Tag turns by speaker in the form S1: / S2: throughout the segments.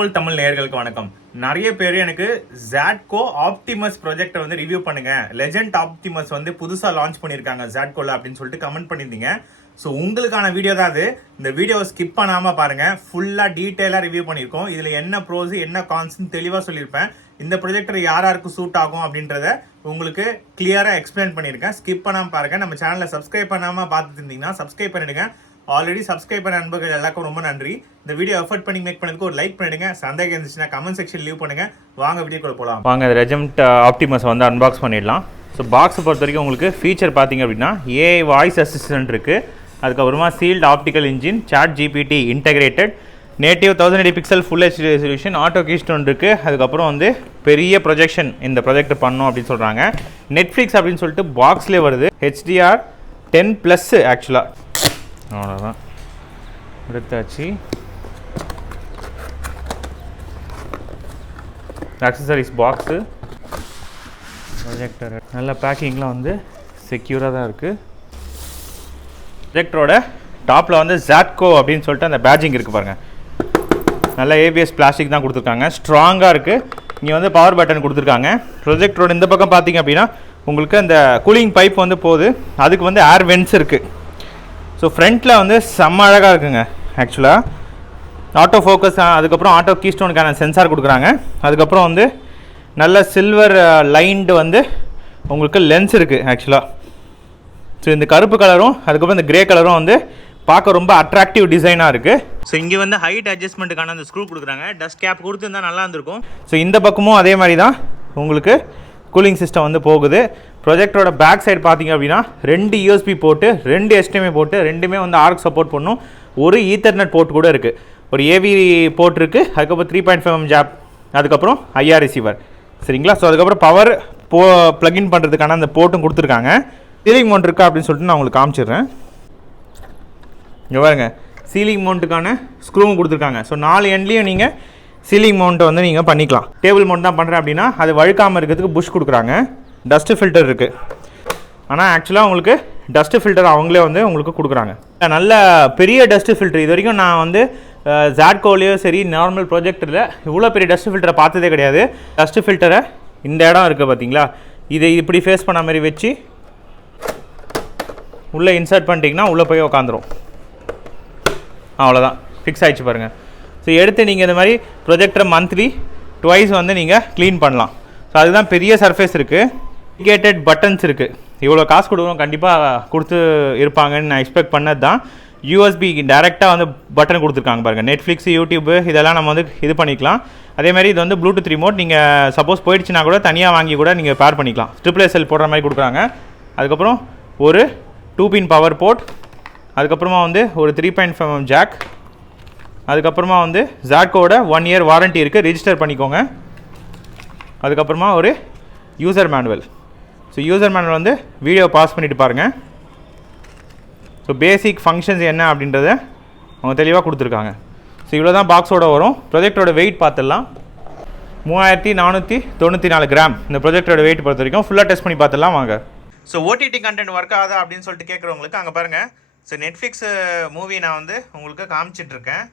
S1: கோல் தமிழ் நேயர்களுக்கு வணக்கம். நிறைய பேர் எனக்கு ஜாட்கோ ஆப்டிமஸ் ப்ராஜெக்டை வந்து ரிவ்யூ பண்ணுங்க. லெஜெண்ட் ஆப்டிமஸ் வந்து புதுசாக லான்ச் பண்ணியிருக்காங்க ஜாட்கோல அப்படின்னு சொல்லிட்டு கமெண்ட் பண்ணியிருந்தீங்க. ஸோ உங்களுக்கான வீடியோ தான் அது. இந்த வீடியோவை ஸ்கிப் பண்ணாமல் பாருங்கள் ஃபுல்லாக டீட்டெயிலாக ரிவ்யூ பண்ணியிருக்கோம். இதில் என்ன ப்ரோஸ் என்ன கான்ஸ்னு தெளிவாக சொல்லியிருப்பேன். இந்த ப்ரொஜெக்டர் யார் யாருக்கு சூட் ஆகும் அப்படின்றத உங்களுக்கு கிளியராக எக்ஸ்பிளைன் பண்ணியிருக்கேன். ஸ்கிப் பண்ணாமல் பாருங்கள் நம்ம சேனலை சப்ஸ்கிரைப் பண்ணாமல் பார்த்துட்டு இருந்தீங்கன்னா சப்ஸ்கிரைப் பண்ணிடுங்க. ஆல்ரெடி சப்ஸ்கிரைப் பண்ண நண்பர்கள் எல்லாருக்கும் ரொம்ப நன்றி. இந்த வீடியோ எஃபர்ட் பண்ணி மேக் பண்ணதுக்கு ஒரு லைக் பண்ணிடுங்க. சந்தேகம் இருந்துச்சுன்னா கமெண்ட் செக்ஷன் லீவ் பண்ணுங்க. வாங்க வீடியோக்குள்ள போகலாம்
S2: வாங்க இந்த ரெஜெம்ட் ஆப்டிமஸ் uh, வந்து அன்பாக்ஸ் பண்ணிடலாம். ஸோ பாக்ஸை பொறுத்த வரைக்கும் உங்களுக்கு ஃபீச்சர் பார்த்தீங்க அப்படின்னா ஏ வாய்ஸ் அசிஸ்டன்ட் இருக்குது அதுக்கப்புறமா sealed optical engine chat GPT integrated native thousand eighty pixel full HD resolution auto keystone இருக்குது அதுக்கப்புறம் வந்து பெரிய ப்ரொஜெக்ஷன் இந்த ப்ரொஜெக்ட் பண்ணோம் அப்படின்னு சொல்கிறாங்க நெட்ஃப்ளிக்ஸ் அப்படின்னு சொல்லிட்டு பாக்ஸ்லேயே வருது. ஹெச்டிஆர் டென் ப்ளஸ்ஸு ஆக்சுவலாக அவ்வளோதான் எடுத்தாச்சு. அக்சசரிஸ் பாக்ஸு ப்ரொஜெக்டர் நல்ல பேக்கிங்லாம் வந்து செக்யூராக தான் இருக்குது ப்ரொஜெக்டரோட டாப்பில் வந்து ஜாட்கோ அப்படின்னு சொல்லிட்டு அந்த பேஜிங் இருக்குது பாருங்கள் நல்ல ஏபிஎஸ் பிளாஸ்டிக் தான் கொடுத்துருக்காங்க. ஸ்ட்ராங்காக இருக்குது இங்கே வந்து பவர் பட்டன் கொடுத்துருக்காங்க. ப்ரொஜெக்டரோட இந்த பக்கம் பார்த்தீங்க அப்படின்னா உங்களுக்கு அந்த கூலிங் பைப் வந்து போகுது. அதுக்கு வந்து ஏர் வென்ட்ஸ் இருக்குது ஸோ ஃப்ரண்ட்டில் வந்து செம்ம அழகாக இருக்குங்க ஆக்சுவலாக ஆட்டோ ஃபோக்கஸ் அதுக்கப்புறம் ஆட்டோ கீஸ்டோனுக்கான சென்சார் கொடுக்குறாங்க. அதுக்கப்புறம் வந்து நல்ல சில்வர் லைன்டு வந்து உங்களுக்கு லென்ஸ் இருக்குது ஆக்சுவலாக ஸோ இந்த கருப்பு கலரும் அதுக்கப்புறம் இந்த கிரே கலரும் வந்து பார்க்க ரொம்ப அட்ராக்டிவ் டிசைனாக இருக்குது ஸோ இங்கே வந்து ஹைட் அட்ஜஸ்ட்மெண்ட்டுக்கான அந்த ஸ்க்ரூ கொடுக்குறாங்க. டஸ்ட் கேப் கொடுத்துருந்தா நல்லா இருந்திருக்கும். ஸோ இந்த பக்கமும் அதே மாதிரி தான். உங்களுக்கு கூலிங் சிஸ்டம் வந்து போகுது. ப்ரொஜெக்டரோட பேக் சைடு பார்த்தீங்க அப்படின்னா ரெண்டு யூஎஸ்பி போட்டு ரெண்டு எஸ்டிஎம்ஐ போட்டு ரெண்டுமே வந்து ஆர்க் சப்போர்ட் பண்ணும். ஒரு ஈத்தர்நெட் போர்ட் கூட இருக்குது ஒரு ஏவி போர்ட் இருக்குது அதுக்கப்புறம் three point five M jack அதுக்கப்புறம் ஐஆர் ரிசீவர் சரிங்களா? ஸோ அதுக்கப்புறம் பவர் போ ப்ளக்இன் பண்ணுறதுக்கான அந்த போர்ட்டும் கொடுத்துருக்காங்க. சீலிங் மவுண்ட் இருக்கா அப்படின்னு சொல்லிட்டு நான் உங்களுக்கு காமிச்சிடுறேன். இங்கே பாருங்க. சீலிங் மவுண்ட்டுக்கான ஸ்க்ரூவும் கொடுத்துருக்காங்க. ஸோ நாலு எண்ட்லேயும் நீங்கள் சீலிங் மவுண்ட்டை வந்து நீங்கள் பண்ணிக்கலாம். டேபிள் மவுண்ட் தான் பண்ணுறேன் அப்படின்னா அது வழுக்காமல் இருக்கிறதுக்கு புஷ் கொடுக்குறாங்க. டஸ்ட்டு ஃபில்டர் இருக்குது ஆனால் ஆக்சுவலாக உங்களுக்கு டஸ்ட்டு ஃபில்டர் அவங்களே வந்து உங்களுக்கு கொடுக்குறாங்க. நல்ல பெரிய டஸ்ட்டு ஃபில்டர் இது வரைக்கும் நான் வந்து ஜாட்கோலையோ சரி நார்மல் ப்ரொஜெக்டரில் இவ்வளோ பெரிய டஸ்ட்டு ஃபில்டரை பார்த்ததே கிடையாது. டஸ்ட்டு ஃபில்டரை இந்த இடம் இருக்குது பார்த்தீங்களா? இதை இப்படி ஃபேஸ் பண்ண மாதிரி வச்சு உள்ளே இன்சர்ட் பண்ணிட்டீங்கன்னா உள்ளே போய் உக்காந்துரும். அவ்வளோதான் ஃபிக்ஸ் ஆகிடுச்சு பாருங்கள் ஸோ எடுத்து நீங்கள் இந்த மாதிரி ப்ரொஜெக்டரை மந்த்லி டுவைஸ் வந்து நீங்கள் க்ளீன் பண்ணலாம். ஸோ அதுதான் பெரிய சர்ஃபேஸ் இருக்குது இண்டிகேட்டட் பட்டன்ஸ் இருக்குது இவ்வளோ காசு கொடுக்கணும் கண்டிப்பாக கொடுத்து இருப்பாங்கன்னு நான் எக்ஸ்பெக்ட் பண்ணது தான் யூஎஸ்பி டேரெக்டாக வந்து பட்டன் கொடுத்துருக்காங்க பாருங்கள் நெட்ஃப்ளிக்ஸ் யூடியூப் இதெல்லாம் நம்ம வந்து இது பண்ணிக்கலாம். அதேமாதிரி இது வந்து ப்ளூடூத் ரிமோட் நீங்கள் சப்போஸ் போயிடுச்சுன்னா கூட தனியாக வாங்கி கூட நீங்கள் பேர் பண்ணிக்கலாம். ட்ரிபிள் எஸ்எல் போடுற மாதிரி கொடுக்குறாங்க. அதுக்கப்புறம் ஒரு டூ பின் பவர் போர்ட் அதுக்கப்புறமா வந்து ஒரு த்ரீ பாயிண்ட் ஃபைவ் ஜாக் அதுக்கப்புறமா வந்து ஜாக்கோட ஒன் இயர் வாரண்ட்டி இருக்குது ரிஜிஸ்டர் பண்ணிக்கோங்க. அதுக்கப்புறமா ஒரு user manual so user manual வந்து வீடியோ பாஸ் பண்ணிட்டு பாருங்கள் ஸோ பேசிக் ஃபங்க்ஷன்ஸ் என்ன அப்படின்றத அவங்க தெளிவாக கொடுத்துருக்காங்க. ஸோ இவ்வளோ தான் பாக்ஸோட வரும். ப்ரொஜெக்டோட வெயிட் பார்த்துடலாம். மூவாயிரத்தி நானூற்றி தொண்ணூற்றி நாலு கிராம் இந்த ப்ரொஜெக்டோட வெயிட் பொறுத்த வரைக்கும் ஃபுல்லாக டெஸ்ட் பண்ணி பார்த்துடலாம் வாங்க.
S1: ஸோ ஓடிடி கண்டென்ட் ஒர்க் ஆகுதா அப்படின்னு சொல்லிட்டு கேட்குறவங்களுக்கு அங்கே பாருங்கள் ஸோ நெட்ஃப்ளிக்ஸ் மூவி uh, நான் வந்து உங்களுக்கு காமிச்சிட்ருக்கேன்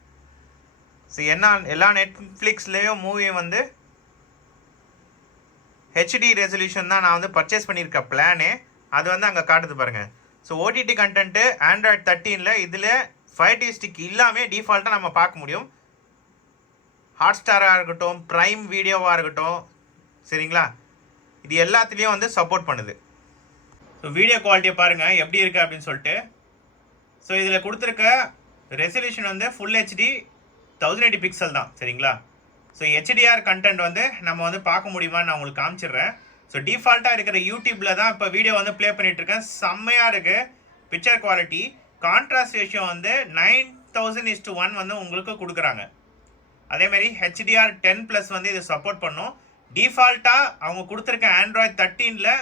S1: ஸோ என்ன எல்லா நெட்ஃப்ளிக்ஸ்லேயும் மூவி வந்து ஹெச்டி ரெசல்யூஷன் தான் நான் வந்து பர்ச்சேஸ் பண்ணியிருக்க பிளானே அது வந்து அங்கே காட்டுது பாருங்கள் ஸோ ஓடிடி கண்டென்ட்டு ஆண்ட்ராய்ட் தேர்ட்டீனில் இதில் ஃபைவ் டி ஸ்டிக் இல்லாமல் டிஃபால்ட்டாக நம்ம பார்க்க முடியும். ஹாட் ஸ்டாராக இருக்கட்டும் ப்ரைம் வீடியோவாக இருக்கட்டும் சரிங்களா? இது எல்லாத்துலேயும் வந்து சப்போர்ட் பண்ணுது. ஸோ வீடியோ குவாலிட்டியை பாருங்கள் எப்படி இருக்குது அப்படின்னு சொல்லிட்டு. ஸோ இதில் கொடுத்துருக்க ரெசல்யூஷன் வந்து full HD thousand eighty pixel தான் சரிங்களா? ஸோ ஹெச்டிஆர் கண்டென்ட் வந்து நம்ம வந்து பார்க்க முடியுமான்னு நான் உங்களுக்கு காமிச்சிடுறேன். ஸோ டிஃபால்ட்டாக இருக்கிற யூடியூப்பில் தான் இப்போ வீடியோ வந்து ப்ளே பண்ணிகிட்ருக்கேன் செம்மையாக இருக்குது பிக்சர் குவாலிட்டி கான்ட்ராஸ்ட் ரேஷியோ வந்து நைன் தௌசண்ட் இஸ் ஒன் வந்து உங்களுக்கு கொடுக்குறாங்க. அதேமாரி ஹெச்டிஆர் டென் ப்ளஸ் வந்து இது சப்போர்ட் பண்ணும். டிஃபால்ட்டாக அவங்க கொடுத்துருக்க ஆண்ட்ராய்ட் தேர்ட்டீனில்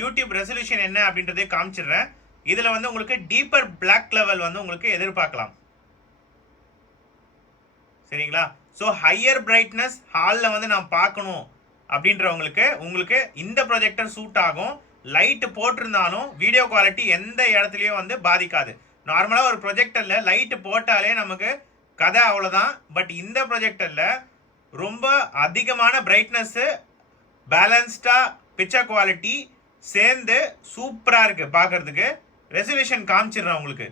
S1: யூடியூப் ரெசல்யூஷன் என்ன அப்படின்றதே காமிச்சிடுறேன். இதில் வந்து உங்களுக்கு டீப்பர் பிளாக் லெவல் வந்து உங்களுக்கு எதிர்பார்க்கலாம். சரிங்களா? ஸோ ஹையர் பிரைட்னஸ் ஹாலில் வந்து நான் பார்க்கணும் அப்படின்றவங்களுக்கு உங்களுக்கு இந்த ப்ரொஜெக்டர் சூட் ஆகும். லைட்டு போட்டிருந்தாலும் வீடியோ குவாலிட்டி எந்த இடத்துலையும் வந்து பாதிக்காது. நார்மலாக ஒரு ப்ரொஜெக்டரில் லைட்டு போட்டாலே நமக்கு
S2: கதை அவ்வளோதான் பட் இந்த ப்ரொஜெக்டரில் ரொம்ப அதிகமான பிரைட்னஸ்ஸு பேலன்ஸ்டாக பிக்சர் குவாலிட்டி சேர்ந்து சூப்பராக இருக்குது பார்க்குறதுக்கு. ரெசல்யூஷன் காமிச்சிடுறேன் உங்களுக்கு.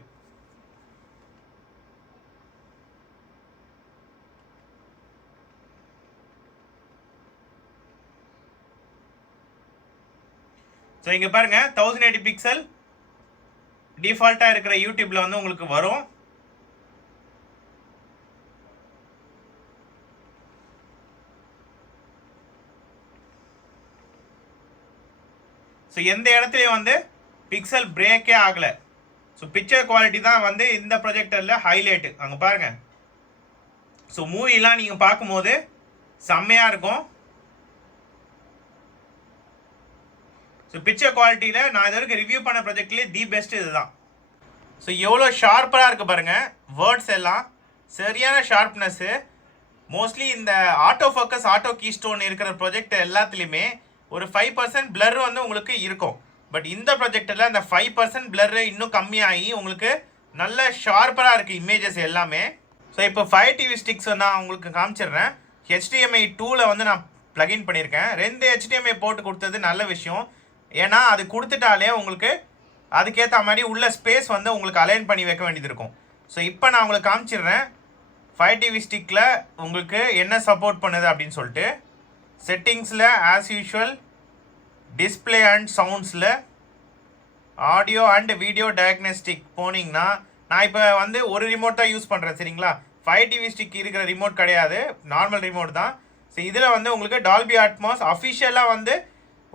S2: ஸோ இங்கே பாருங்கள் தௌசண்ட் எயிட்டி பிக்சல் டிஃபால்ட்டாக இருக்கிற யூடியூப்பில் வந்து உங்களுக்கு வரும். ஸோ எந்த இடத்துலையும் வந்து பிக்சல் பிரேக்கே ஆகலை. ஸோ பிக்சர் குவாலிட்டி தான் வந்து இந்த ப்ரொஜெக்டரில் ஹைலைட்டு அங்கே பாருங்கள் ஸோ மூவிலாம் நீங்கள் பார்க்கும்போது செம்மையாக இருக்கும். ஸோ பிக்சர் குவாலிட்டியில் நான் இது வரைக்கும் ரிவ்யூ பண்ண ப்ராஜெக்ட்லேயே தி பெஸ்ட் இதுதான். ஸோ எவ்வளோ ஷார்ப்பராக இருக்குது பாருங்கள் வேர்ட்ஸ் எல்லாம் சரியான ஷார்ப்னஸ்ஸு மோஸ்ட்லி இந்த auto focus auto keystone இருக்கிற ப்ராஜெக்ட் எல்லாத்துலேயுமே ஒரு ஃபைவ் பர்சன்ட் பிளர் வந்து உங்களுக்கு இருக்கும். பட் இந்த ப்ரொஜெக்டில் அந்த ஃபைவ் பர்சன்ட் பிளர் இன்னும் கம்மியாகி உங்களுக்கு நல்ல ஷார்ப்பராக இருக்குது இமேஜஸ் எல்லாமே. ஸோ இப்போ ஃபைவ் டிவி ஸ்டிக்ஸ் நான் உங்களுக்கு காமிச்சிடுறேன். ஹெச்டிஎம்ஐ டூவில் வந்து நான் ப்ளகின் பண்ணியிருக்கேன். ரெண்டு ஹெச்டிஎம்ஐ போட்டு கொடுத்தது நல்ல விஷயம். ஏன்னா அது கொடுத்துட்டாலே உங்களுக்கு அதுக்கேற்ற மாதிரி உள்ள ஸ்பேஸ் வந்து உங்களுக்கு அலைன் பண்ணி வைக்க வேண்டியது இருக்கும். ஸோ இப்போ நான் உங்களுக்கு காமிச்சிடுறேன். ஃபைவ் டிவி ஸ்டிக்கில் உங்களுக்கு என்ன சப்போர்ட் பண்ணுது அப்படின்னு சொல்லிட்டு செட்டிங்ஸில் ஆஸ் யூஷுவல் டிஸ்பிளே அண்ட் சவுண்ட்ஸில் ஆடியோ அண்ட் வீடியோ டயக்னஸ்டிக் போனீங்கன்னா நான் இப்போ வந்து ஒரு ரிமோட் தான் யூஸ் பண்ணுறேன் சரிங்களா? ஃபைவ் டிவி ஸ்டிக் இருக்கிற ரிமோட் கிடையாது. நார்மல் ரிமோட் தான். ஸோ இதில் வந்து உங்களுக்கு டால்பி அட்மாஸ் அஃபிஷியலாக வந்து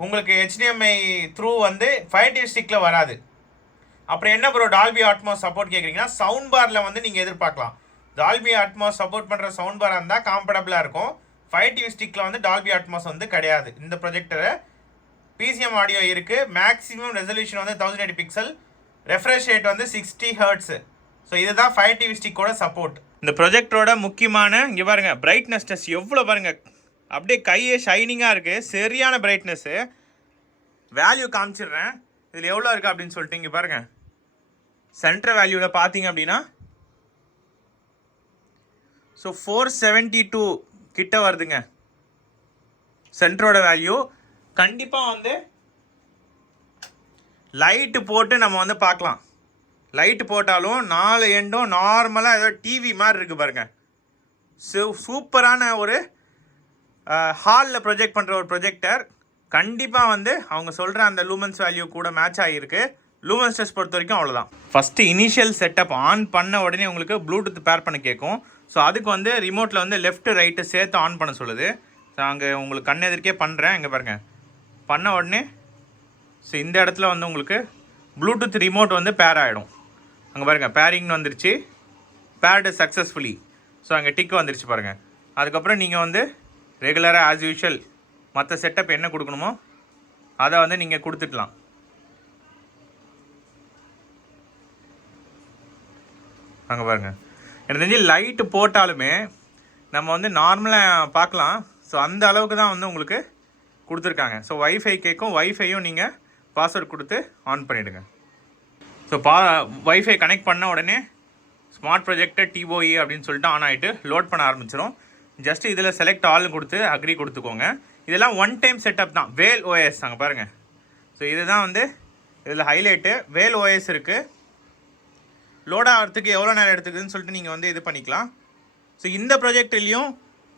S2: உங்களுக்கு ஹெச்டிஎம்ஐ த்ரூ வந்து ஃபைவ் டி ஸ்டிக்கில் வராது. அப்புறம் என்ன ப்ரோ டால்பி ஆட்மோ சப்போர்ட் கேட்குறீங்கன்னா சவுண்ட் பாரில் வந்து நீங்கள் எதிர்பார்க்கலாம். டால்பி அட்மாஸ் சப்போர்ட் பண்ணுற சவுண்ட் பாராக இருந்தால் காம்ஃபர்டபுளாக இருக்கும். ஃபைவ் டிவி ஸ்டிக்கில் வந்து டால்பி அட்மாஸ் வந்து கிடையாது. இந்த ப்ரொஜெக்டரை பிசிஎம் ஆடியோ இருக்குது மேக்ஸிமம் ரெசல்யூஷன் வந்து thousand eighty pixel refresh rate வந்து சிக்ஸ்டி ஹர்ட்ஸு ஸோ இதுதான் ஃபைவ் டிவி ஸ்டிக்கோட சப்போர்ட் இந்த ப்ரொஜெக்டரோட முக்கியமான இங்கே பாருங்கள் பிரைட்னஸ் டெஸ்ட் எவ்வளோ பாருங்கள் அப்படியே கையே ஷைனிங்காக இருக்குது சரியான பிரைட்னஸ்ஸு வேல்யூ காமிச்சிடுறேன். இதில் எவ்வளோ இருக்குது அப்படின்னு சொல்லிட்டு இங்கே பாருங்க. சென்ட்ரல் வேல்யூவில் பார்த்தீங்க அப்படின்னா ஸோ ஃபோர் செவன்ட்டி டூ கிட்ட வருதுங்க. சென்டரோட வேல்யூ கண்டிப்பாக வந்து லைட்டு போட்டு நம்ம வந்து பார்க்கலாம். லைட்டு போட்டாலும் நாலு எண்டும் நார்மலாக ஏதோ டிவி மாதிரி இருக்குது பாருங்கள் சூப்பரான ஒரு ஹாலில் ப்ரொஜெக்ட் பண்ணுற ஒரு ப்ரொஜெக்டர் கண்டிப்பாக வந்து அவங்க சொல்கிற அந்த லூமன்ஸ் வேல்யூ கூட மேட்ச் ஆகியிருக்கு லூமன்ஸ் டெஸ்ட் பொறுத்த வரைக்கும் அவ்வளோதான் ஃபஸ்ட்டு இனிஷியல் செட்டப் ஆன் பண்ண உடனே உங்களுக்கு ப்ளூடூத் பேர் பண்ண கேட்கும். ஸோ அதுக்கு வந்து ரிமோட்டில் வந்து லெஃப்ட்டு ரைட்டு சேர்த்து ஆன் பண்ண சொல்லுது. ஸோ அங்கே உங்களுக்கு கண் எதிர்க்கே பண்ணுறேன் இங்கே பாருங்க. பண்ண உடனே ஸோ இந்த இடத்துல வந்து உங்களுக்கு ப்ளூடூத் ரிமோட் வந்து பேர் ஆகிடும் அங்கே பாருங்கள் பேரிங்னு வந்துருச்சு. பேர்டு சக்ஸஸ்ஃபுல்லி ஸோ அங்கே டிக் வந்துருச்சு பாருங்கள் அதுக்கப்புறம் நீங்கள் வந்து ரெகுலராக ஆஸ் யூஷுவல் மற்ற செட்டப் என்ன கொடுக்கணுமோ அதை வந்து நீங்கள் கொடுத்துக்கலாம். அங்கே பாருங்கள் எனக்கு தெரிஞ்சு லைட்டு போட்டாலுமே நம்ம வந்து நார்மலாக பார்க்கலாம். ஸோ அந்த அளவுக்கு தான் வந்து உங்களுக்கு கொடுத்துருக்காங்க. ஸோ வைஃபை கேட்கும் வைஃபையும் நீங்கள் பாஸ்வேர்ட் கொடுத்து ஆன் பண்ணிவிடுங்க ஸோ பா ஒய்ஃபை கனெக்ட் பண்ண உடனே ஸ்மார்ட் ப்ரொஜெக்டர் டிஓஇ அப்படின்னு சொல்லிட்டு ஆன் ஆகிட்டு லோட் பண்ண ஆரம்பிச்சிடும் ஜஸ்ட் இதில் செலக்ட் ஆல்னு கொடுத்து அக்ரி கொடுத்துக்கோங்க. இதெல்லாம் ஒன் டைம் செட்டப் தான். வேல் ஓஎஸ் அங்கே பாருங்கள் ஸோ இதுதான் வந்து இதில் ஹைலைட்டு வேல் ஓஎஸ் இருக்குது லோட் ஆகிறதுக்கு எவ்வளோ நேரம் எடுத்துக்குதுன்னு சொல்லிட்டு நீங்கள் வந்து இது பண்ணிக்கலாம். ஸோ இந்த ப்ராஜெக்ட்லேயும்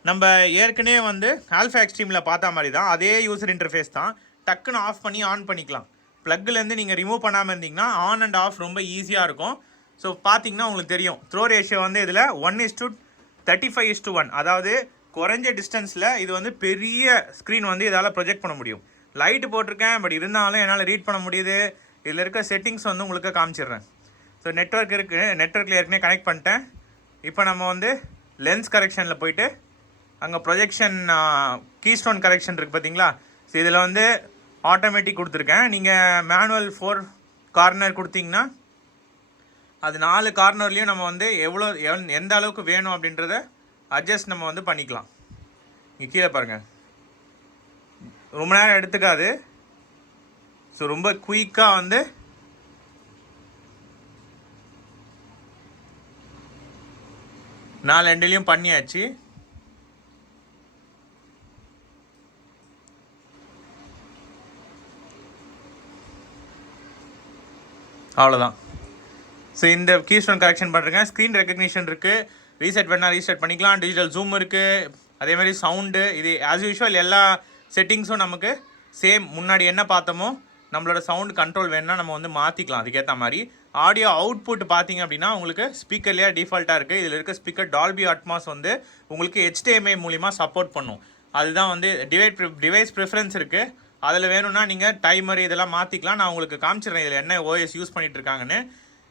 S2: நம்ம ஏற்கனவே வந்து ஆல்ஃபா எக்ஸ்ட்ரீமில் பார்த்த மாதிரி தான். அதே யூசர் இன்டர்ஃபேஸ் தான். டக்குன்னு ஆஃப் பண்ணி ஆன் பண்ணிக்கலாம். ப்ளக்கிலேருந்து நீங்கள் ரிமூவ் பண்ணாமல் இருந்தீங்கன்னா ஆன் அண்ட் ஆஃப் ரொம்ப ஈஸியாக இருக்கும். ஸோ பார்த்தீங்கன்னா உங்களுக்கு தெரியும். த்ரோ ரேஷியோ வந்து இதில் one is two thirty five is to one அதாவது குறைஞ்ச டிஸ்டன்ஸில் இது வந்து பெரிய ஸ்க்ரீன் வந்து இதால் ப்ரொஜெக்ட் பண்ண முடியும். லைட்டு போட்டிருக்கேன் பட் இருந்தாலும் என்னால் ரீட் பண்ண முடியுது. இதில் இருக்க செட்டிங்ஸ் வந்து உங்களுக்கு காமிச்சிடுறேன். ஸோ நெட்ஒர்க் இருக்குது நெட்ஒர்க்கில் ஏற்கனவே கனெக்ட் பண்ணிட்டேன். இப்போ நம்ம வந்து லென்ஸ் கரெக்ஷனில் போயிட்டு அங்கே ப்ரொஜெக்ஷன் கீஸ்டோன் கரெக்ஷன் இருக்குது பார்த்தீங்களா ஸோ இதில் வந்து ஆட்டோமேட்டிக் கொடுத்துருக்கேன். நீங்கள் மேனுவல் ஃபோர் கார்னர் கொடுத்தீங்கன்னா அது நாலு கார்னர்லேயும் நம்ம வந்து எவ்வளோ எவ் எந்த அளவுக்கு வேணும் அப்படின்றத அட்ஜஸ்ட் நம்ம வந்து பண்ணிக்கலாம். இங்கே கீழே பாருங்கள் ரொம்ப நேரம் எடுத்துக்காது. ஸோ ரொம்ப குயிக்காக வந்து நாலு ரெண்டுலேயும் பண்ணியாச்சு. அவ்வளோதான் ஸோ இந்த கீஸ்டோன் கரெக்ஷன் பண்ணுறேங்க ஸ்க்ரீன் ரெக்கக்னிஷன் இருக்குது ரீசெட் வேணால் ரீசெட் பண்ணிக்கலாம். டிஜிட்டல் ஜூம் இருக்குது அதே மாதிரி சவுண்டு இது ஆஸ் யூஷுவல் எல்லா செட்டிங்ஸும் நமக்கு சேம் முன்னாடி என்ன பார்த்தோமோ நம்மளோட சவுண்ட் கண்ட்ரோல் வேணும்னா நம்ம வந்து மாற்றிக்கலாம் அதுக்கேற்ற மாதிரி. ஆடியோ அவுட்புட் பார்த்தீங்க அப்படின்னா உங்களுக்கு ஸ்பீக்கர்லேயே டிஃபால்ட்டாக இருக்குது இதில் இருக்க ஸ்பீக்கர் டால்பி அட்மாஸ் வந்து உங்களுக்கு ஹெச்டிஎம்ஐ மூலிமா சப்போர்ட் பண்ணும். அதுதான் வந்து டிவைட் டிவைஸ் ப்ரிஃபரன்ஸ் இருக்குது அதில் வேணும்னா நீங்கள் டைமர் இதெல்லாம் மாற்றிக்கலாம் நான் உங்களுக்கு காமிச்சிடுறேன். இதில் என்ன ஓஎஸ் யூஸ் பண்ணிட்டு இருக்காங்கன்னு.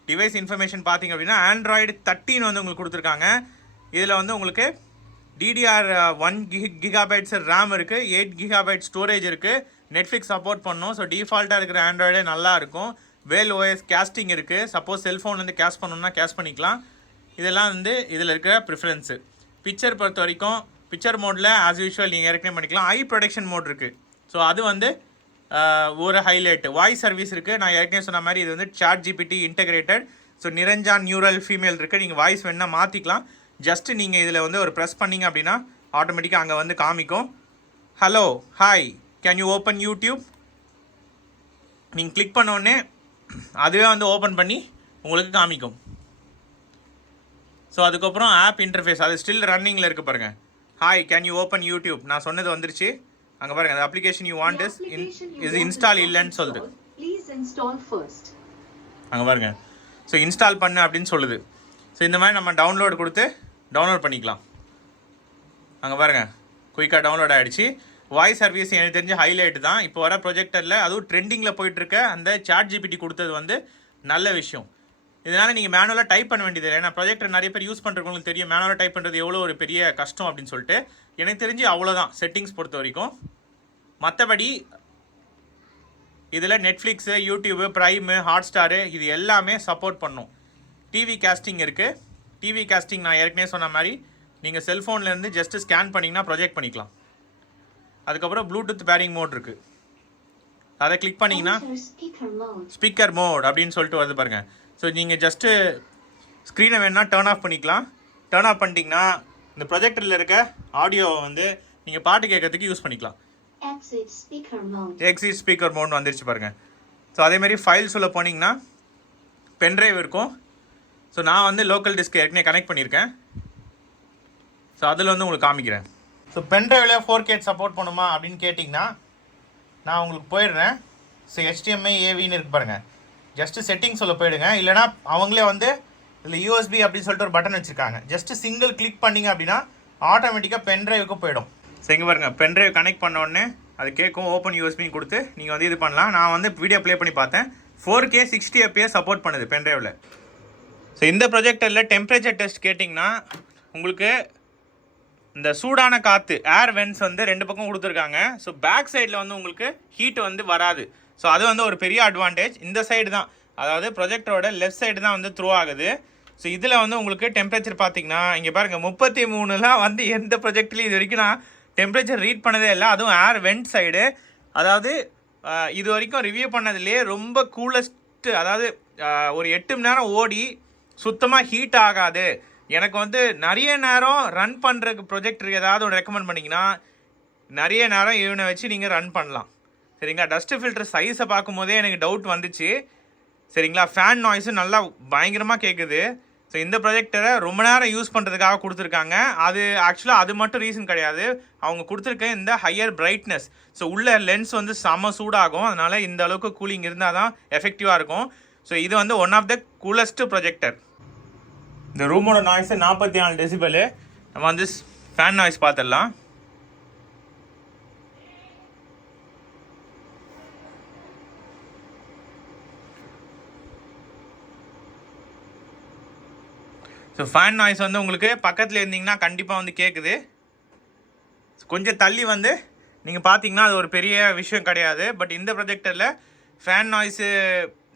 S2: டிவைஸ் இன்ஃபர்மேஷன் பார்த்தீங்க அப்படின்னா ஆண்ட்ராய்டு தேர்ட்டின் வந்து உங்களுக்கு கொடுத்துருக்காங்க. இதில் வந்து உங்களுக்கு டிடிஆர் ஒன் கிகி கிகாபைட்ஸ் ரேம் இருக்குது எயிட் கிகாபைட் ஸ்டோரேஜ் இருக்குது நெட்ஃப்ளிக்ஸ் சப்போர்ட் பண்ணும். ஸோ டிஃபால்ட்டாக இருக்கிற ஆண்ட்ராய்டே நல்லா இருக்கும். வேல் ஓஎஸ் கேஸ்டிங் இருக்குது சப்போஸ் செல்ஃபோன் வந்து கேஷ் பண்ணணும்னா கேஷ் பண்ணிக்கலாம். இதெல்லாம் வந்து இதில் இருக்கிற ப்ரிஃபரன்ஸு பிக்சர் பொறுத்த வரைக்கும் பிக்சர் மோடில் ஆஸ் யூஷுவல் நீங்கள் ஏற்கனவே பண்ணிக்கலாம். ஐ ப்ரொடக்ஷன் மோட் இருக்குது ஸோ அது வந்து ஒரு ஹைலைட் வாய்ஸ் சர்வீஸ் இருக்குது நான் ஏற்கனவே சொன்ன மாதிரி இது வந்து சாட் ஜிபிடி இன்டகிரேட்டட் ஸோ நிரஞ்சான் நியூரல் ஃபீமேல் இருக்குது நீங்கள் வாய்ஸ் வேணால் மாற்றிக்கலாம் ஜஸ்ட் நீங்கள் இதில் வந்து ஒரு ப்ரெஸ் பண்ணீங்க அப்படின்னா ஆட்டோமேட்டிக்காக அங்கே வந்து காமிக்கும். Hello hi can you open YouTube நீங்கள் கிளிக் பண்ணோடனே அதுவே வந்து ஓப்பன் பண்ணி உங்களுக்கு காமிக்கும். ஸோ அதுக்கப்புறம் ஆப் இன்டர்ஃபேஸ் அது ஸ்டில் ரன்னிங்கில் இருக்குது பாருங்கள் hi can you open YouTube நான் சொன்னது வந்துருச்சு. அங்கே பாருங்கள் அந்த அப்ளிகேஷன் யூ வாண்ட் இஸ் இது இன்ஸ்டால் இல்லைன்னு சொல்லுது. அங்கே பாருங்க. ஸோ இன்ஸ்டால் பண்ணு அப்படின்னு சொல்லுது. ஸோ இந்த மாதிரி நம்ம டவுன்லோட் கொடுத்து டவுன்லோட் பண்ணிக்கலாம். அங்கே பாருங்க குயிக்காக டவுன்லோட் ஆகிடுச்சு வாய்ஸ் சர்வீஸ் எனக்கு தெரிஞ்ச ஹைலைட் தான். இப்போ வர ப்ரொஜெக்டரில் அதுவும் ட்ரெண்டிங்கில் போயிட்டுருக்க அந்த சாட் ஜிபிடி கொடுத்தது வந்து நல்ல விஷயம். இதனால் நீங்கள் மேனுவலாக டைப் பண்ண வேண்டியது இல்லை. ஏன்னா ப்ரொஜெக்டர் நிறைய பேர் யூஸ் பண்ணுறவங்களுக்கு தெரியும் மேனுவலாக டைப் பண்ணுறது எவ்வளோ ஒரு பெரிய கஷ்டம் அப்படின்னு சொல்லிட்டு. எனக்கு தெரிஞ்சு அவ்வளோதான் செட்டிங்ஸ் பொறுத்த வரைக்கும். மற்றபடி இதில் நெட்ஃப்ளிக்ஸு யூடியூபு ப்ரைமு ஹாட்ஸ்டாரு இது எல்லாமே சப்போர்ட் பண்ணும். டிவி காஸ்டிங் இருக்குது டிவி காஸ்டிங் நான் ஏற்கனவே சொன்ன மாதிரி நீங்கள் செல்ஃபோன்லேருந்து ஜஸ்ட்டு ஸ்கேன் பண்ணிங்கன்னா ப்ரொஜெக்ட் பண்ணிக்கலாம். அதுக்கப்புறம் ப்ளூடூத் பேரிங் மோட் இருக்குது அதை கிளிக் பண்ணிங்கன்னா. ஸ்பீக்கர் மோட் அப்படின்னு சொல்லிட்டு வருது பாருங்க. ஸோ நீங்கள் ஜஸ்ட்டு ஸ்க்ரீனை வேணால் டேர்ன் ஆஃப் பண்ணிக்கலாம். டேர்ன் ஆஃப் பண்ணிட்டீங்கன்னா இந்த ப்ரொஜெக்டரில் இருக்க ஆடியோவை வந்து நீங்கள் பாட்டு கேட்கறதுக்கு யூஸ் பண்ணிக்கலாம். எக்ஸிட் ஸ்பீக்கர் மோட் வந்துருச்சு பாருங்க. ஸோ அதேமாரி ஃபைல்ஸ் உள்ள போனீங்கன்னா பென்ட்ரைவ் இருக்கும். ஸோ நான் வந்து லோக்கல் டிஸ்க் ஏற்கனவே கனெக்ட் பண்ணியிருக்கேன். ஸோ அதில் வந்து உங்களுக்கு காமிக்கிறேன். ஸோ பென்ட்ரைவில் ஃபோர் கேட் சப்போர்ட் பண்ணுமா அப்படின்னு கேட்டிங்கன்னா நான் உங்களுக்கு போயிடுறேன். ஸோ HDMI ஏவின்னு இருக்கு பாருங்கள் ஜஸ்ட்டு செட்டிங்ஸில் போயிடுங்க. இல்லைனா அவங்களே வந்து இதில் யூஎஸ்பி அப்படின்னு சொல்லிட்டு ஒரு பட்டன் வச்சுருக்காங்க. ஜஸ்ட்டு சிங்கிள் கிளிக் பண்ணீங்க அப்படின்னா ஆட்டோமேட்டிக்காக பென்ட்ரைவுக்கு போயிடும். சரிங்க பாருங்கள் பென்ட்ரைவ் கனெக்ட் பண்ண உடனே அது கேட்கும் ஓப்பன் யூஎஸ்பின்னு கொடுத்து நீங்கள் வந்து இது பண்ணலாம். நான் வந்து வீடியோ ப்ளே பண்ணி பார்த்தேன். Four K sixty FPS support பண்ணுது பென்ட்ரைவில் ஸோ இந்த ப்ரொஜெக்டரில் டெம்பரேச்சர் டெஸ்ட் கேட்டிங்கன்னா உங்களுக்கு இந்த சூடான காற்று ஏர் வென்ஸ் வந்து ரெண்டு பக்கம் கொடுத்துருக்காங்க. ஸோ பேக் சைடில் வந்து உங்களுக்கு ஹீட் வந்து வராது. ஸோ அது வந்து ஒரு பெரிய அட்வான்டேஜ் இந்த சைடு தான். அதாவது ப்ரொஜெக்டரோட லெஃப்ட் சைடு தான் வந்து த்ரூ ஆகுது. ஸோ இதில் வந்து உங்களுக்கு டெம்பரேச்சர் பார்த்தீங்கன்னா இங்கே பாருங்கள் முப்பத்தி மூணுலாம் வந்து எந்த ப்ரொஜெக்ட்லையும் இது வரைக்கும் நான் டெம்பரேச்சர் ரீட் பண்ணதே இல்லை. அதுவும் ஏர் வெண்ட் சைடு அதாவது இது வரைக்கும் ரிவ்யூ பண்ணதுலேயே ரொம்ப கூலஸ்ட்டு அதாவது ஒரு எட்டு மணி நேரம் ஓடி சுத்தமாக ஹீட் ஆகாது. எனக்கு வந்து நிறைய நேரம் ரன் பண்ணுறதுக்கு ப்ரொஜெக்டர் ஏதாவது ஒன்று ரெக்கமெண்ட் பண்ணிங்கன்னா நிறைய நேரம் இவனை வச்சு நீங்கள் ரன் பண்ணலாம். சரிங்களா? டஸ்ட் ஃபில்டர் சைஸை பார்க்கும்போதே எனக்கு டவுட் வந்துச்சு. சரிங்களா? ஃபேன் நாய்ஸும் நல்லா பயங்கரமாக கேட்குது ஸோ இந்த ப்ரொஜெக்டரை ரொம்ப நேரம் யூஸ் பண்ணுறதுக்காக கொடுத்துருக்காங்க. அது ஆக்சுவலாக அது மட்டும் ரீசன் கிடையாது. அவங்க கொடுத்துருக்க இந்த ஹையர் பிரைட்னஸ் ஸோ உள்ள லென்ஸ் வந்து செம சூடாகும். அதனால் இந்த அளவுக்கு கூலிங் இருந்தால் தான் எஃபெக்டிவாக இருக்கும். ஸோ இது வந்து one of the coolest projector இந்த ரூமோட நாய்ஸு நாற்பத்தி நாலு டெசிபலு நம்ம வந்து ஃபேன் நாய்ஸ் பார்த்துடலாம். ஸோ ஃபேன் நாய்ஸ் வந்து உங்களுக்கு பக்கத்தில் இருந்தீங்கன்னா கண்டிப்பாக வந்து கேட்குது கொஞ்சம் தள்ளி வந்து நீங்கள் பார்த்தீங்கன்னா அது ஒரு பெரிய விஷயம் கிடையாது. பட் இந்த ப்ரொஜெக்டரில் ஃபேன் நாய்ஸு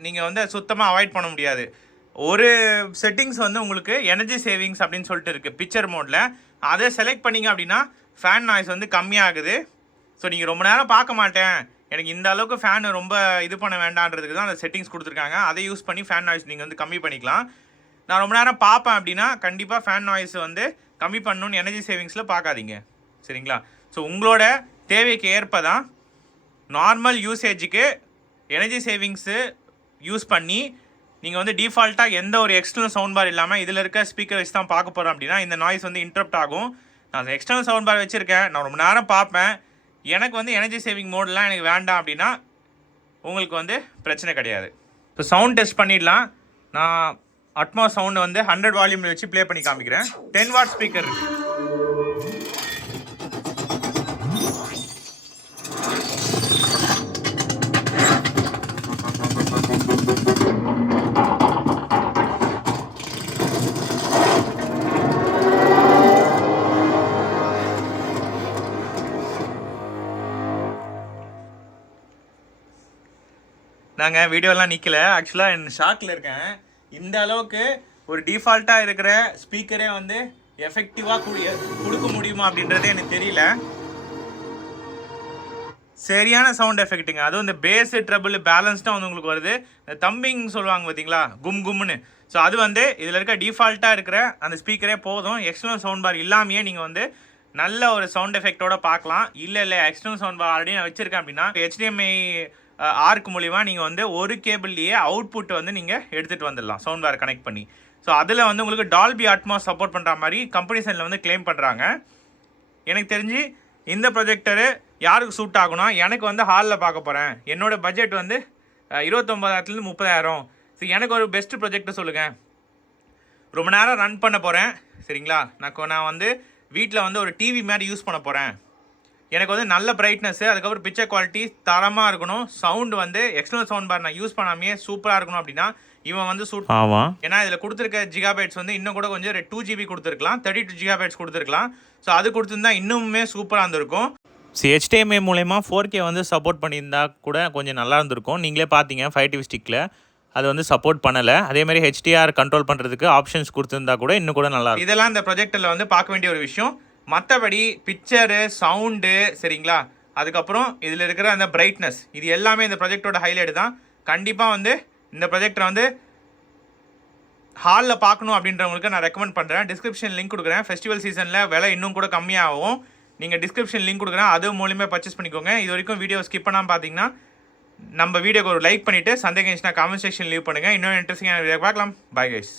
S2: நீங்கள் வந்து சுத்தமாக அவாய்ட் பண்ண முடியாது. ஒரு செட்டிங்ஸ் வந்து உங்களுக்கு எனர்ஜி சேவிங்ஸ் அப்படின்னு சொல்லிட்டு இருக்குது பிக்சர் மோடில் அதை செலக்ட் பண்ணீங்க அப்படின்னா ஃபேன் நாய்ஸ் வந்து கம்மியாகுது. ஸோ நீங்கள் ரொம்ப நேரம் பார்க்க மாட்டேன். எனக்கு இந்த அளவுக்கு ஃபேன் ரொம்ப இது பண்ண வேண்டான்றதுக்கு தான் அந்த செட்டிங்ஸ் கொடுத்துருக்காங்க. அதை யூஸ் பண்ணி ஃபேன் நாய்ஸ் நீங்கள் வந்து கம்மி பண்ணிக்கலாம். நான் ரொம்ப நேரம் பார்ப்பேன் அப்படின்னா கண்டிப்பாக ஃபேன் நாய்ஸ் வந்து கம்மி பண்ணணும்னு எனர்ஜி சேவிங்ஸில் பார்க்காதீங்க. சரிங்களா? ஸோ உங்களோட தேவைக்கு ஏற்ப தான் நார்மல் யூசேஜுக்கு எனர்ஜி சேவிங்ஸு யூஸ் பண்ணி நீங்கள் வந்து டிஃபால்ட்டாக எந்த ஒரு எக்ஸ்டர்னல் சவுண்ட் பார் இல்லாமல் இதில் இருக்க ஸ்பீக்கர் வச்சு தான் பார்க்க போகிறோம் அப்படின்னா இந்த நாய்ஸ் வந்து இன்ட்ரப்ட் ஆகும். நான் எக்ஸ்டர்னல் சவுண்ட் பார் வச்சுருக்கேன். நான் ரொம்ப நேரம் பார்ப்பேன். எனக்கு வந்து எனர்ஜி சேவிங் மோட்லாம் எனக்கு வேண்டாம் அப்படின்னா உங்களுக்கு வந்து பிரச்சனை கிடையாது. இப்போ சவுண்ட் டெஸ்ட் பண்ணிடலாம். நான் அட்மா சவுண்டை வந்து ஹண்ட்ரட் வால்யூமில் வச்சு ப்ளே பண்ணி காமிக்கிறேன். டென் வாட் ஸ்பீக்கர் இருக்கு. நாங்கள் வீடியோலாம் நிற்கல ஆக்சுவலாக என் ஷாக்கில் இருக்கேன். இந்த அளவுக்கு ஒரு டிஃபால்ட்டாக இருக்கிற ஸ்பீக்கரே வந்து எஃபெக்டிவாக கூடிய கொடுக்க முடியுமா அப்படின்றதே எனக்கு தெரியல. சரியான சவுண்ட் எஃபெக்ட்டுங்க அதுவும் இந்த பேஸ் ட்ரபிள் பேலன்ஸ்டாக வந்து உங்களுக்கு வருது. இந்த தம்பிங் சொல்லுவாங்க பார்த்தீங்களா கும் கும்னு. ஸோ அது வந்து இதில் இருக்க டிஃபால்ட்டாக இருக்கிற அந்த ஸ்பீக்கரே போதும். எக்ஸ்டர்னல் சவுண்ட் பார் இல்லாமையே நீங்கள் வந்து நல்ல ஒரு சவுண்ட் எஃபெக்டோட பார்க்கலாம். இல்லை இல்லை எக்ஸ்டர்னல் சவுண்ட் பார் ஆல்ரெடி நான் வச்சுருக்கேன் அப்படின்னா ஹெச்டிஎம்ஐ ஆர்க் மூலிமா நீங்கள் வந்து ஒரு கேபிள்லேயே அவுட்புட் வந்து நீங்கள் எடுத்துகிட்டு வந்துடலாம் சவுண்ட் வேர் கனெக்ட் பண்ணி. ஸோ அதில் வந்து உங்களுக்கு டால்பி அட்மாஸ் சப்போர்ட் பண்ணுற மாதிரி கம்பெனி சைடில் வந்து கிளைம் பண்ணுறாங்க எனக்கு தெரிஞ்சு இந்த ப்ரொஜெக்டரு யாருக்கு சூட் ஆகும்னா எனக்கு வந்து ஹாலில் பார்க்க போகிறேன் என்னோட பட்ஜெட் வந்து இருபத்தொம்பதாயிரத்துலேருந்து முப்பதாயிரம். ஸோ எனக்கு ஒரு பெஸ்ட்டு ப்ரொஜெக்டை சொல்லுங்கள் ரொம்ப நேரம் ரன் பண்ண போகிறேன் சரிங்களா? நான் நான் வந்து வீட்டில் வந்து ஒரு டிவி மாதிரி யூஸ் பண்ண போகிறேன் எனக்கு வந்து நல்ல பிரைட்னஸ்ஸு அதுக்கப்புறம் பிக்சர் குவாலிட்டி தரமாக இருக்கணும். சவுண்டு வந்து எக்ஸ்டர்னல் சவுண்ட் பார் நான் யூஸ் பண்ணாமையே சூப்பராக இருக்கணும் அப்படின்னா இவன் வந்து சூட்
S3: ஆமாம்
S2: ஏன்னா இதில் கொடுத்துருக்க ஜிகாபைட்ஸ் வந்து இன்னும் கூட கொஞ்சம் டூ ஜிபி கொடுத்துருக்கலாம் தேர்ட்டி டூ ஜிகாபைட்ஸ் கொடுத்துருக்கலாம். ஸோ அது கொடுத்துருந்தா இன்னுமே சூப்பராக இருந்திருக்கும்.
S3: சி HDMI மூலயமா ஃபோர் கே வந்து சப்போர்ட் பண்ணியிருந்தா கூட கொஞ்சம் நல்லா இருந்திருக்கும். நீங்களே பார்த்தீங்க ஃபைவ் டிவி ஸ்டிக்கில் அது வந்து சப்போர்ட் பண்ணலை. அதே மாதிரி ஹெச்டிஆர் கண்ட்ரோல் பண்ணுறதுக்கு ஆப்ஷன்ஸ் கொடுத்துருந்தா கூட இன்னும் கூட நல்லா இருக்கும்.
S2: இதெல்லாம் இந்த ப்ரொஜெக்டரில் வந்து பார்க்க வேண்டிய ஒரு விஷயம். மற்றபடி பிக்சரு சவுண்டு சரிங்களா? அதுக்கப்புறம் இதில் இருக்கிற அந்த பிரைட்னஸ் இது எல்லாமே இந்த ப்ரொஜெக்டோட ஹைலைட் தான். கண்டிப்பாக வந்து இந்த ப்ரொஜெக்டரை வந்து ஹாலில் பார்க்கணும் அப்படின்றவங்களுக்கு நான் ரெக்கமெண்ட் பண்ணுறேன் டிஸ்கிரிப்ஷன் லிங்க் கொடுக்குறேன். ஃபெஸ்டிவல் சீசனில் விலை இன்னும் கூட கம்மியாகும் நீங்கள் டிஸ்கிரிப்ஷன் லிங்க் கொடுக்குறேன். அது மூலியமாக பர்ச்சேஸ் பண்ணிக்கோங்க. இது வரைக்கும் வீடியோ ஸ்கிப் பண்ணாமல் பார்த்தீங்கன்னா நம்ம வீடியோக்கு ஒரு லைக் பண்ணிவிட்டு சந்தேகம் இருந்துச்சுன்னா காமெண்ட் செக்ஷன் லீவ் பண்ணுங்கள் இன்னும் இன்ட்ரெஸ்டிங்கான வீடியோ பார்க்கலாம். Bye guys